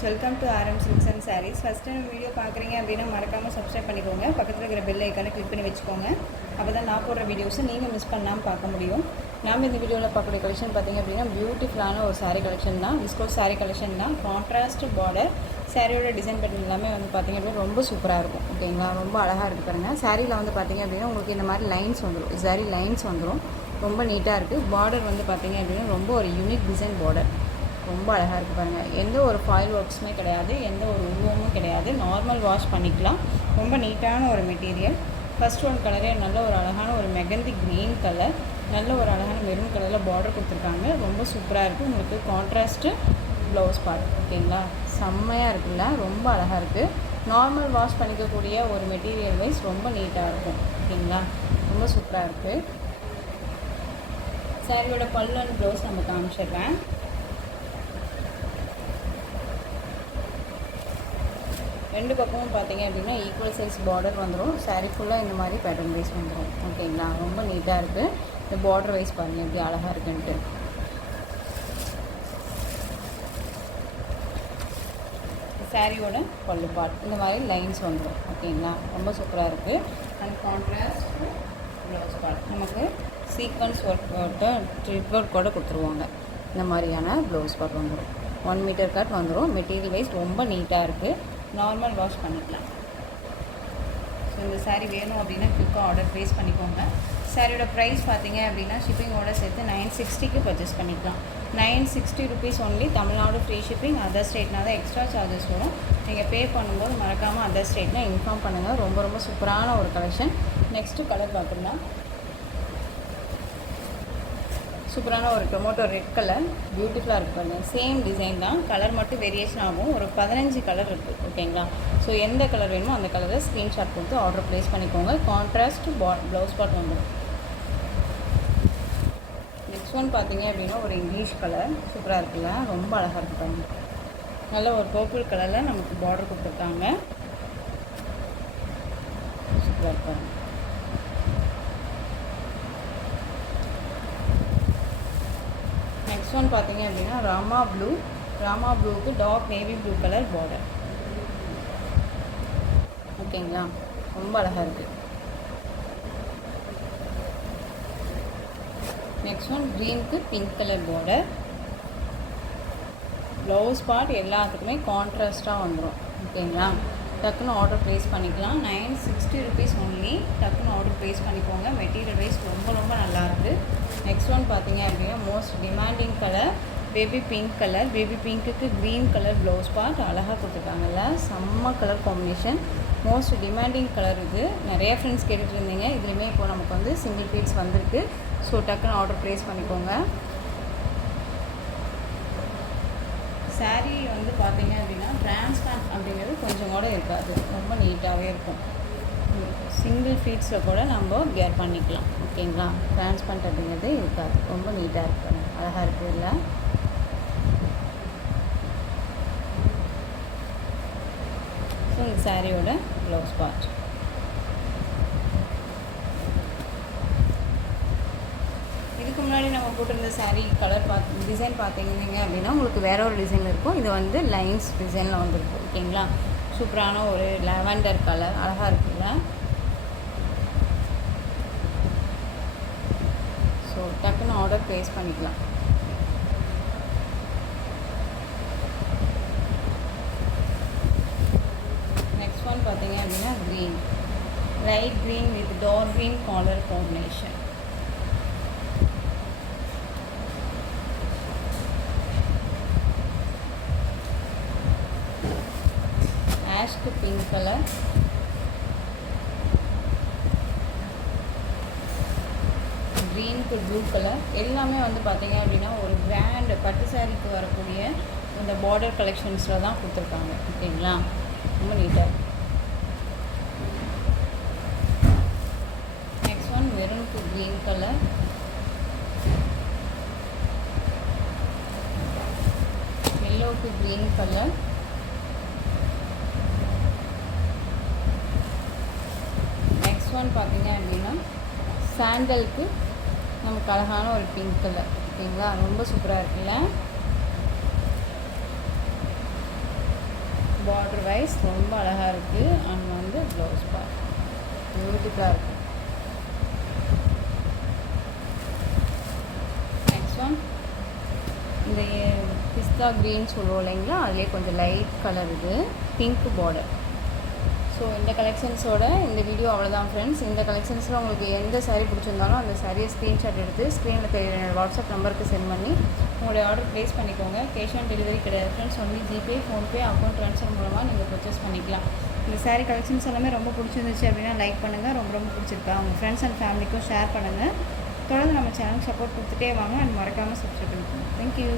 Friends, welcome to RM silks and sarees. First time video பார்க்குறீங்க அப்படின்னா மறக்காமல் சப்ஸ்கிரைப் பண்ணிக்கோங்க. பக்கத்தில் இருக்கிற பெல் ஐக்கானை கிளிக் பண்ணி வச்சுக்கோங்க. அப்போ தான் நான் போடுற வீடியோஸை நீங்கள் மிஸ் பண்ணாமல் பார்க்க முடியும். நாம் இந்த வீடியோவில் பார்க்கக்கூடிய கலெக்ஷன் பார்த்திங்க அப்படின்னா பியூட்டிஃபுல்லான ஒரு சாரீ கலெக்ஷன் தான். விஸ்கோஸ் சாரீ கலெக்ஷன் தான். கான்ட்ராஸ்ட் பார்டர், சாரியோட டிசைன் பேட்டர்ன் எல்லாமே வந்து பார்த்திங்க அப்படின்னா ரொம்ப சூப்பராக இருக்கும். ஓகேங்களா, ரொம்ப அழகாக இருக்குது பாருங்கள். சாரியில் வந்து பார்த்திங்க அப்படின்னா உங்களுக்கு இந்த மாதிரி லைன்ஸ் வந்துடும், சாரி லைன்ஸ் வந்துடும். ரொம்ப நீட்டாக இருக்குது. பார்டர் வந்து பார்த்திங்க அப்படின்னா ரொம்ப ஒரு யூனிக் டிசைன் பார்டர், ரொம்ப அழகாக இருக்குது பாருங்கள். எந்த ஒரு ஃபாயில் ஒர்க்ஸுமே கிடையாது, எந்த ஒரு உருவமும் கிடையாது. நார்மல் வாஷ் பண்ணிக்கலாம். ரொம்ப நீட்டான ஒரு மெட்டீரியல். ஃபஸ்ட் ஒன் கலரே நல்ல ஒரு அழகான ஒரு மெகந்தி க்ரீன் கலர், நல்ல ஒரு அழகான மெரூன் கலரில் பார்டர் கொடுத்துருக்காங்க. ரொம்ப சூப்பராக இருக்குது. உங்களுக்கு கான்ட்ராஸ்ட்டு ப்ளவுஸ் பார்ட். ஓகேங்களா, செம்மையாக இருக்குல்ல, ரொம்ப அழகாக இருக்குது. நார்மல் வாஷ் பண்ணிக்கக்கூடிய ஒரு மெட்டீரியல் வைஸ் ரொம்ப நீட்டாக இருக்கும். ஓகேங்களா, ரொம்ப சூப்பராக இருக்குது. சாரியோட பல்லு அண்ட் ப்ளவுஸ் நம்ம காமிச்சிடுறேன். ரெண்டு பக்கமும் பார்த்தீங்க அப்படின்னா ஈக்குவல் சைஸ் பார்டர் வந்துடும். சாரீ ஃபுல்லாக இந்த மாதிரி பேட்டர்ன் வைஸ் வந்துடும். ஓகேங்களா, ரொம்ப நீட்டாக இருக்குது. இந்த பார்டர் வைஸ் பாருங்கள் எப்படி அழகாக இருக்குன்ட்டு. சாரியோட பல்லு பார்ட் இந்த மாதிரி லைன்ஸ் வந்துடும். ஓகேங்களா, ரொம்ப சூப்பராக இருக்குது. அண்ட் கான்ட்ராஸ்ட் ப்ளவுஸ் பார்ட் நமக்கு சீக்வன்ஸ் ஒர்க் ட்ரிப் ஒர்க் கூட கொடுத்துருவாங்க. இந்த மாதிரியான ப்ளவுஸ் பார்ட் வந்துடும். 1 மீட்டர் கட் வந்துடும். மெட்டீரியல் வைஸ் ரொம்ப நீட்டாக இருக்குது. நார்மல் வாஷ் பண்ணிக்கலாம். ஸோ இந்த சாரீ வேணும் அப்படின்னா குயிக்காக ஆர்டர் ப்ளேஸ் பண்ணிக்கோங்க. சாரியோட ப்ரைஸ் பார்த்தீங்க அப்படின்னா ஷிப்பிங்கோட சேர்த்து 960க்கு பர்ச்சேஸ் பண்ணிக்கலாம். 960 rupees only. Tamil Nadu free shipping. Other ஸ்டேட்னா தான் எக்ஸ்ட்ரா சார்ஜஸ் வரும். நீங்கள் பே பண்ணும்போது மறக்காமல் அதர் ஸ்டேட்னா இன்ஃபார்ம் பண்ணுங்கள். ரொம்ப ரொம்ப சூப்பரான ஒரு கலெக்ஷன். நெக்ஸ்ட்டு கலர் பார்த்துக்கலாம். சூப்பரான ஒரு டொமேட்டோ ரெட் கலர், பியூட்டிஃபுல்லாக இருக்குது பாருங்கள். சேம் டிசைன் தான், கலர் மட்டும் வேரியேஷன் ஆகும். ஒரு 15 கலர் இருக்குது. ஓகேங்களா, ஸோ எந்த கலர் வேணுமோ அந்த கலரை ஸ்க்ரீன்ஷாட் கொடுத்து ஆர்டர் ப்ளேஸ் பண்ணிக்கோங்க. கான்ட்ராஸ்ட் ப்ளவுஸ் பார்ட் வந்துடும். நெக்ஸ்ட் ஒன் பார்த்தீங்க அப்படின்னா ஒரு இங்கிலீஷ் கலர், சூப்பராக இருக்குல்ல, ரொம்ப அழகாக இருக்குது பாருங்கள். நல்ல ஒரு பர்பிள் கலரில் நமக்கு பார்டர் கொடுத்துருக்காங்க. சூப்பராக இருப்பாங்க. நெக்ஸ்ட் ஒன் பார்த்தீங்க அப்படின்னா ராமா ப்ளூவுக்கு dark navy blue colour border. ஓகேங்களா, ரொம்ப அழகாக இருக்குது. நெக்ஸ்ட் ஒன் க்ரீனுக்கு pink colour border. Blouse part எல்லாத்துக்குமே கான்ட்ராஸ்ட்டாக வந்துடும். ஓகேங்களா, டக்குன்னு ஆர்டர் ப்ளேஸ் பண்ணிக்கலாம். 960 ருபீஸ் ஒன்லி. டக்குன்னு ஆர்டர் ப்ளேஸ் பண்ணிக்கோங்க. மெட்டீரியல் வைஸ் ரொம்ப ரொம்ப நல்லாயிருக்கு. நெக்ஸ்ட் ஒன் பார்த்தீங்க அப்படின்னா most demanding colour baby pink colour. Baby பிங்க்குக்கு க்ரீன் கலர் ப்ளவுஸ் பார்ட் அழகாக கொடுத்துருக்காங்கல்ல, செம்ம colour combination. Most demanding colour இது. நிறைய ஃப்ரெண்ட்ஸ் கேட்டுட்டு இருந்தீங்க. இதுலேயுமே இப்போ நமக்கு வந்து சிங்கிள் பீஸ் வந்திருக்கு. ஸோ டக்குன்னு ஆர்டர் ப்ளேஸ் பண்ணிக்கோங்க. சாரீ வந்து பார்த்தீங்க அப்படின்னா டிரான்ஸ்பேரண்ட் அப்படிங்கிறது கொஞ்சம் கூட இருக்காது. ரொம்ப நீட்டாகவே இருக்கும். சிங்கிள் ஃபீட்ஸில் கூட நம்ம கேர் பண்ணிக்கலாம். ஓகேங்களா, டிரான்ஸ்பேரண்ட் அப்படிங்கிறது இருக்காது. ரொம்ப நீட்டாக இருக்கும், அழகாக இருக்குது. இல்லை ஸோ இந்த சாரியோட ப்ளவுஸ் பார்ட். இதுக்கு முன்னாடி நம்ம போட்டிருந்த சாரீ கலர் டிசைன் பார்த்தீங்க அப்படின்னா உங்களுக்கு வேற ஒரு டிசைன் இருக்கும். இது வந்து லைன்ஸ் டிசைனில் வந்துருக்கு. ஓகேங்களா, சூப்பரான ஒரு லாவெண்டர் கலர், அழகாக இருக்குல்ல. ஸோ டக்குன்னு ஆர்டர் ப்ளேஸ் பண்ணிக்கலாம். நெக்ஸ்ட் ஒன் பார்த்தீங்க அப்படின்னா green, light green with dark green collar combination. ஆஷ்க்கு பிங்க் கலர், க்ரீனுக்கு ப்ளூ கலர். எல்லாமே வந்து பார்த்தீங்க அப்படின்னா ஒரு கிராண்ட் பட்டு சாரிக்கு வரக்கூடிய இந்த பார்டர் கலெக்ஷன்ஸில் தான் கொடுத்துருக்காங்க. ஓகேங்களா, ரொம்ப நீட்டாக. நெக்ஸ்ட் ஒன் மெரூனுக்கு க்ரீன் கலர், எல்லோவுக்கு க்ரீன் கலர், நெக்ஸ்ட் ஒன் பார்த்தீங்க அப்படின்னா சாண்டலுக்கு நமக்கு அழகான ஒரு பிங்க் கலர். ஓகேங்களா, ரொம்ப சூப்பராக இருக்குல்ல. பார்டர் வைஸ் ரொம்ப அழகாக இருக்குது. அண்ட் வந்து ப்ளவுஸ் பார்ட் பியூட்டிஃபுல்லாக இருக்குது. நெக்ஸ்ட் ஒன் இந்த பிஸ்தா க்ரீன் சொல்லுவோம் இல்லைங்களா, அதுலேயே கொஞ்சம் லைட் கலர் இது பிங்க் பார்டர். ஸோ இந்த கலெக்ஷன்ஸோட இந்த வீடியோ அவ்வளோதான் ஃப்ரெண்ட்ஸ். இந்த கலெக்ஷன்ஸில் உங்களுக்கு எந்த சாரீ பிடிச்சிருந்தாலும் அந்த சாரியை ஸ்க்ரீன்ஷாட் எடுத்து ஸ்க்ரீனில் தெரியுற என்னோடய வாட்ஸ்அப் நம்பருக்கு சென்ட் பண்ணி உங்களுடைய ஆர்டர் ப்ளேஸ் பண்ணிக்கோங்க. கேஷ் ஆன் டெலிவரி கிடையாது friends, only GPay, PhonePe, account transfer மூலமாக நீங்கள் பர்ச்சேஸ் பண்ணிக்கலாம். இந்த சாரீ கலெக்ஷன்ஸ் எல்லாமே ரொம்ப பிடிச்சிருந்துச்சு அப்படின்னா லைக் பண்ணுங்கள். ரொம்ப ரொம்ப பிடிச்சிருக்கா உங்கள் ஃப்ரெண்ட்ஸ் அண்ட் ஃபேமிலிக்கும் ஷேர் பண்ணுங்கள். தொடர்ந்து நம்ம சேனலுக்கு சப்போர்ட் கொடுத்துட்டே வாங்க. அண்ட் மறக்காமல் சப்ஸ்கிரைப் பண்ணிக்கோங்க. தேங்க்யூ.